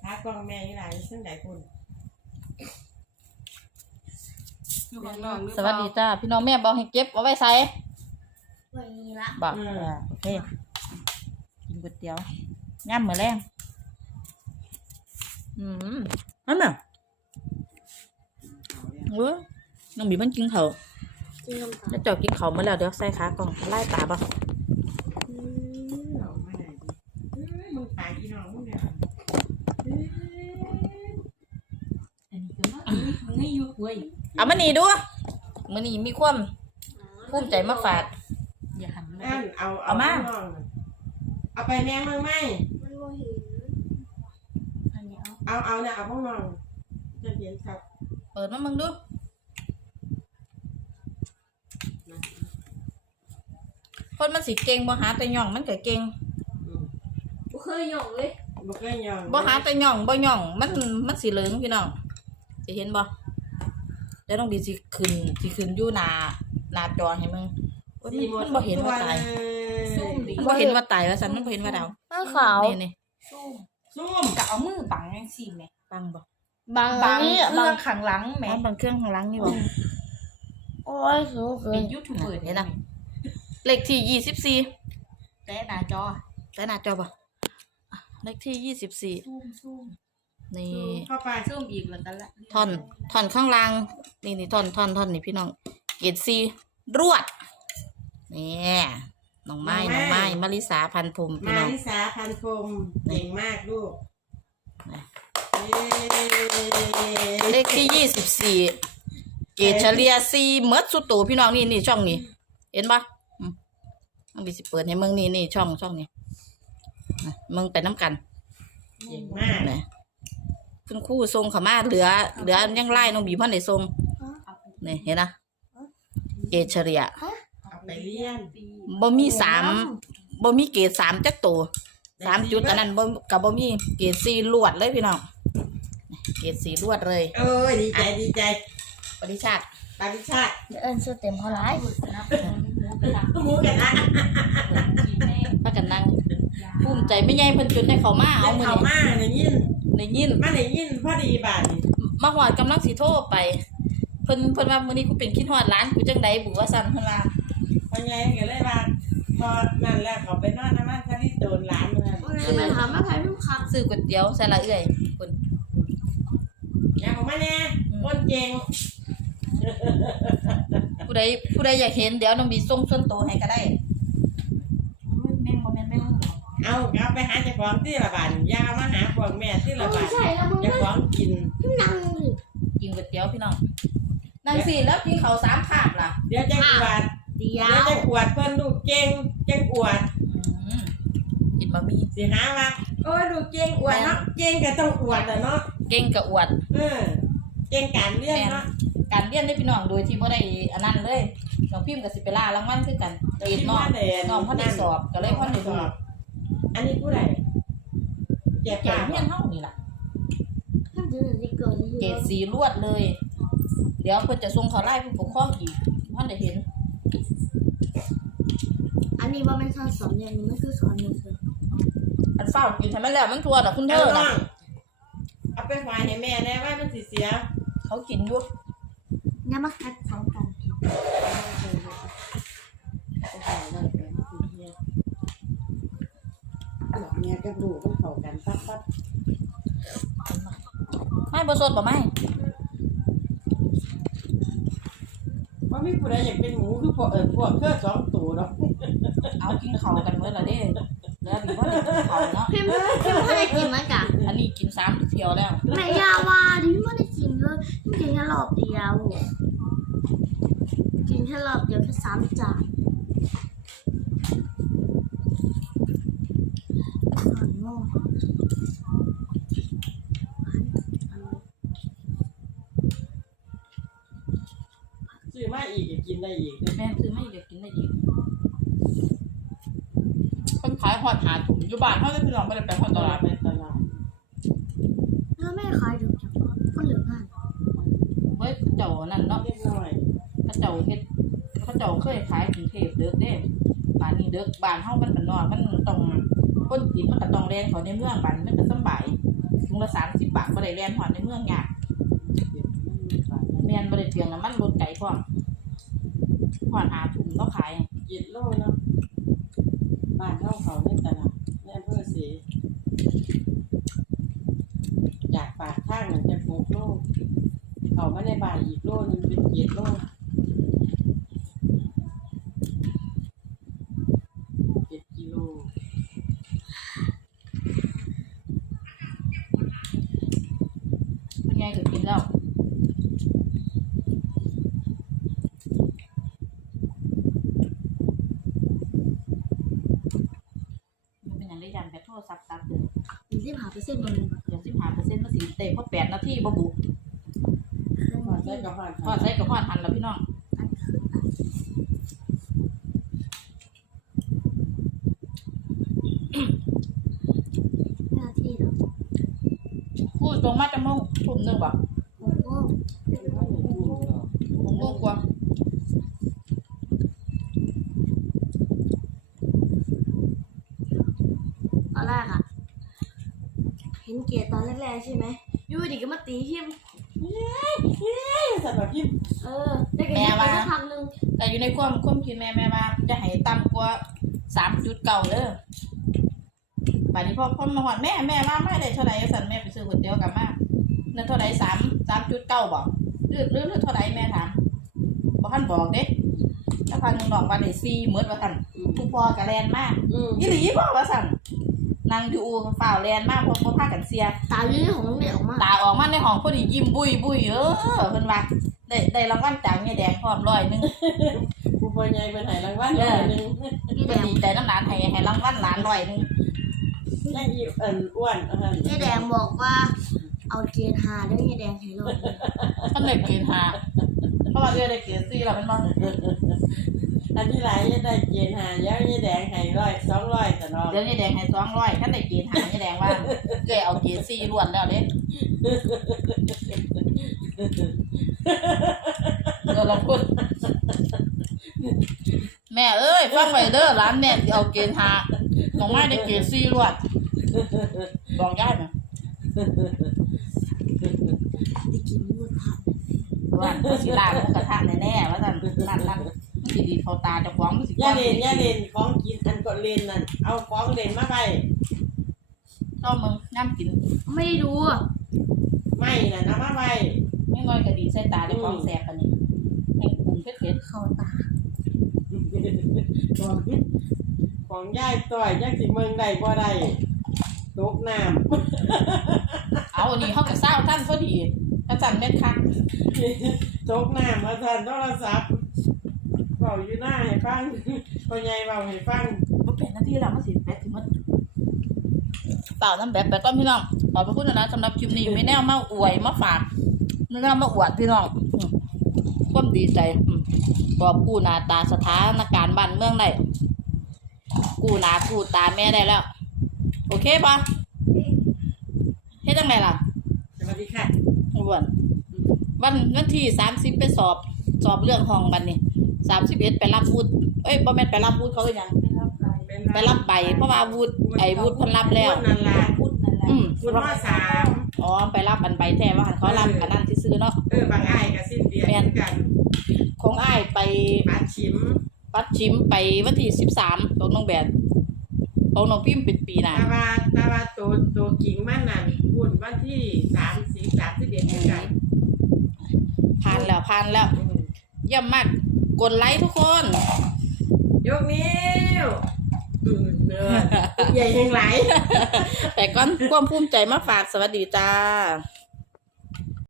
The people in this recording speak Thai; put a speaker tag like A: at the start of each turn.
A: หากล้องแม่ยี่หลานซึ่งไหนคุณ
B: สวัสดีจ้าพี่น้องแม่บอกให้เก็บเอาไว้ใส่
C: ไว้นี่ละ
B: บอกโอเคกินก๋วยเตี๋ยวย่ำมื้อแรงนั่นน่ะน้องบีมันกินเขา
C: กินน้ำตาล
B: จะเจาะกินเขาเมื่อแล้วเดี๋ยวใส่ขากล่องไล่ตาบ่
A: มึงตายกี่น้องมึงเนี่ย
B: นี่อยู่เว้ยเอามานี่ดูมื้อนี้มีความภูมิใจมาฝากอย่าหัน
A: นั่นเอามาเอาไปแม่มึงไหม
C: มันโมเห็นอันนี้
A: เอาเนี่ยเอาพวกน้องจะเห็นครับ
B: เปิดมามึงดูคนมันสิเก่งบ่หาแต่ย่องมันก็เก่ง
C: บ่เคยหย่องเลย
A: บ่เคยย่อง
B: บ่หาแต่ย่องบ่ย่องมันสิเหลืองพี่น้องจะเห็นบ่แล้วน้องบีสิขึ้นอยู่หน้าจอให้มึงมันบ่เห็นว่าตายบ่เห็นว่าตายว่าซั่นมันบ่เห็นว่าดาว
C: ขาว
B: นี่
A: ซูม
D: กะเอามือบังจังซี่แหม
B: บังบ่
C: บาง
D: นี่บางข้างหลังแหม
B: บางเครื่องข้างหลังนี่บ่
C: โอ้ยสูง
D: เป็นยูทูบเบอร์
B: เห็นน่ะเลขที่24
D: แต่หน้าจอ
B: บ่เลขที่
D: ซูม
B: นี่
A: เข้าไป
D: ซูมอีกแล้วกันละ
B: ท่อนข้างล่างนี่ท่อนนี่พี่น้องเกรด4รวดนี่น้องไม้มาริสาพันธุ์พรมพี่น้อง
A: มาริสาพันธุ์พรมเก่งมากลูก
B: เลขที่24เกรดเฉลี่ย4หมดสุดโตพี่น้องนี่ช่องนี้เห็นปะต้องบีสิเปิดให้มึงนี่ช่องนี้มึงไปน้ำกัน
A: เก่งมาก
B: นะคุณครูทรงเขามาเหลือยังไล่น้องบีพ่อไหนทรงนี่เห็นนะเกรดเฉลี่ย
A: ไปเรียน
B: บ่มีเกรด3จักโต3จุดอันนั้นบ่มีเกรด4ลวดเลยพี่น้องเกรด4ลวดเลย
A: ดีใจ
B: ปริชาติ
C: เอิ้นชื่อเต็มเท่าไหร่
A: หมูกระทะ
B: ป้ากันนั่งภูมิใจไม่ใหญ่เพิ่นจนได้เข้ามาเอามื้อนี้
A: ได้ยินพอดีบาดนี่
B: มาฮอดกำลังสิโทรไปเพิ่นว่ามื้อนี้กูเป็นคิดฮอดร้านกูจังได๋บุว่าซั่นเพิ่นว่า
A: พ่อใหญ่ก็เลยว่าพอนั่นแหละเขาไปนอนน้ำมันซะที่โดนร้านเมือง
C: ไปถามว่าใครลูกค้า
B: ซื้อก๋วยเตี๋ยวใส่ละเอื้อยเพิ่น
A: อย่างของมาแน่คนเก่ง
B: ผู้ใดอยากเห็นเดี๋ยวน้องบีส่งส่วนตัวให้ก็ได้
D: แม่งบ่แม่น
A: เอาไปหาเจ้าของที่ละบาทอย่ามาหาพวกแม่ที่ละบาทเจ้าของกิน
C: นั่ง
B: กินก๋วยเตี๋ยวพี่น้องนั่งสิแล้วกินข้าว3คาบล่ะ
A: เดี๋ยวจะกวาดเพิ่นลูกเก่งจังอวด
B: กินบะหมี่
A: สิหาว่าโอ้ยลูกเก่งอวดเนาะเก่งก็ต้องอวดเนาะ
B: เก่งก็อวด
A: เก่งการเรียนเนาะ
B: การเรียนได้พี่น้องโดยที่บ่ได้อันนั้นเลยน้องพิมพ์ก็สิไปล่ารางวัลคือกันเกรดน้องเพิ่นได้สอบก็เลยเพิ่นได้สอบ
A: อันนี้ผู้ใด
B: แก่เฮียนเฮานี่ล่ะเกรด4ลวดเลยเดี๋ยวเพิ่นจะส่งเขาไล่ผู้ปกครองอีกเพิ่นได้เห็น
C: อันนี้ว่ามันสอนอย่างนี้มันคือสอนอย่างนี้
B: อันเฝ้ากินให้มันแล้วมันทั่วดอกคุณเธอน่ะ
A: เอาไปฝากให้แม่แน่ว่ามันสิเสีย
B: เขากินอยู่
C: น้ำมาคัดเขากัน
A: เนี่ยกระดูกมันเข้ากันปั๊บ
B: ไม่บ่สดบ่ไม่
A: ว่ามีผู้ใดอยากเป็นหมูคือพวกเธอ2ตัวเนาะ
B: เอากินข้าวกันเมื่อละเด้แล้วบีว่าได้กินข้าวเนาะ
C: พิมไม่ได้กินมั้งกะ
B: อันนี้กิน3เที่ยวแล้ว
C: แม่ยาว่าดิไม่ได้กินเลยกินแค่รอบเดียวกินแค่รอบเดียวแค่3 จาน
A: ซื้อมาอีกกินได้อีก
B: แม่ซื้อมาอีกกินได้อีกคนขายฮอดหาถุงอยู่บ้านเฮาได้พี่น้องบ่ได้ไปฮอดตลาด
C: แล้วแม่ขายถูกจังก็เหลืองาน
B: เว้ยเจ้านั่นเนาะ
A: เรียบร้อย
B: เขาเจ้าเคยขายกรุงเทพเด้อเด้บ้านนี้เด้อบ้านเฮามันบ้านนอกมันต้องคนกินมันก็ต้องแรงเขาในเมืองบ้านมันก็สบายงละ30 บาทบ่ได้แล่นฮอดในเมืองยากแม่นบ่ได้เปลืองน้ำมันรถไกลพร้อมฮอดหาถุงเนาะขาย
A: กิโลเนาะบ้านเฮาเขาในตลาดในอำเภอศรีจากปากทางมันจะ6 โลเขามาในบ้านอีกโลนึงเป็น7 โล7 กิโล
B: มันใหญ่ก็กินแล้วมันเป็นหยังได้ยันแต่โทรศัพท์ตัดเด้อ
C: 25%มันเลยแบบ
B: เดี๋ยว15%มันสิได้พอ8 นาทีบ่บุ
A: หอดใส่กับหอด
B: พอใส่กับฮอดทันแล้วพี่น้อง
C: หน้าที่เนาะ
B: พูดตรงมาจังโมงทุ่มนึงบ่
C: โอ้โห
B: 6 โมงกว่า
C: ตอนแรกอะเห็นเกียรติตอนแรกๆใช่ไหมอยู่ดีก็มาตีพิมพ์
A: สัตว์แบบพิมพ์
C: ได้กันไปสักพักนึง
B: แต่อยู่ในความคิดแม่ว่าจะให้ต่ำกว่า 3.9เด้อบัดนี้พอมาฮอดแม่ว่าไม่ได้เท่าใดสั่นแม่ไปซื้อก๋วยเตี๋ยวกลับมานั่นเท่าใด3.9บ่หรือเท่าใดแม่ถามบ่ทันบอกเด้แล้วพันนึงดอกว่าได้4หมดว่าซั่นผู้พ่อก็แล่นมาอีหลีบ่ว่าซั่นนั่งอยู่อู่ฝ่าวแล่นมาพอพากันเสีย
C: ตาอยู่ในของเด็กออกมา
B: ตาออกมาในห้องพอดียิ้มบุยเพิ่นว่าได้รางวัลจากแม่แดงพร้อม100
A: ผู้พ่อใหญ่เป็นไหรางวัลนึง
C: นี่แด
B: เพิ่น
C: ง
B: ดีใจน้ำหลานให้รางวัลหลาน100
A: ยังอีอ้วน
C: นี่แดงบอกว่าเอาเกียรติหาได้นี่แดงให้รอด
B: ท่านได้เกณฑ์5เพราะว่าได้เกณฑ์4แล้วมันบ่
A: อันที่หลายจะได้เกณฑ์หาแล้วยี่แดงให้100 200แต่เนาะ
B: เดี๋ยวนี่แดงให้200ท่านได้เกณฑ์5นี่แดงว่าเอ้ยเอาเกณฑ์4ล้วนแล้วเด้เดี๋ยวเราพูดแม่เอ้ยฟังไว้เด้อร้านแม่สิเอาเกณฑ์5น้องไม้ได้เกณฑ์4ล้วนบอกยายมั้ย
C: ได้กินมูดผัด
B: ว่าสิลาหมูกระทะแน่ๆว่าซั่นนั่นมันสิดีเข้าตาเจ้าของมันสิ
A: ย่าเล่นของกินอันก็เล่นนั่นเอาของเล่นมาไป
B: เข้ามึงน้ำกิน
C: ไม่ได้ดูอะ
A: ไม่น่ะนะมาไป
B: ไม่น้อยก็ดีใส่ตาเจ้าของแสบปานนี้ให้ปรุงเผ็ด
C: เข้าตา
A: ของย่ายต่อยจักสิเมืองใดบ่ได้ตกน้
B: ๆเอาอันนี้เฮาก็เศร้าท่านพอดีถ้าสั่นแม่นคัก
A: ำตกน้ำมาทันโทรศัพท์เว้าอยู่หน้าให้ฟังพ่อใหญ่เว้าให้ฟัง
B: บ่เป็นหน้าที่เรามาสิแบตสิหมดเปล่าน้ำแบบไปก่อนพี่น้องขอบพระคุณนะสำหรับคลิปนี้มีแนวมาอวยมาฝากมีแนวมาอวดพี่น้องความดีใจกอบกู้หน้าตาสถานการณ์บ้านเมืองได้กู้หน้ากู้ตาแม่ได้แล้วโอเคป่ะเฮ็ดจังไดล่ะ
A: สวัสดีค่ะ
B: วันที่30ไปสอบเรื่องห้องบัดนี้31ไปรับวุฒิบ่แม่นไปรับวุฒิเขาคือหยังไปรับใบเพราะว่าวุฒิวุฒิเพิ่นรับแล้ว
A: นั่นล่ะ
D: พูดนั่นแหละ
A: คุณม.3
B: อ๋อไปรับอันใบแท้ว่าหันเขารับอันนั้นซื่อๆเนาะ
A: บางอ้ายก็สิ้นเดือนกัน
B: ของอ้ายไป
A: ปาชิม
B: ปัดชิมไปวันที่13ของน้องแบนของน้องพิมพ์เป็นปีหน้า
A: ตาว่าตัวกิ่งมันนั่นพูดวันที่31กัน
B: ผ่านแล้วเยี่ยมมากกดไลค์ทุกคน
A: ยกนิ้วเด้อใหญ่ยังไหล
B: แต่ก่อนความภูมิใจมาฝากสวัสดีจ้า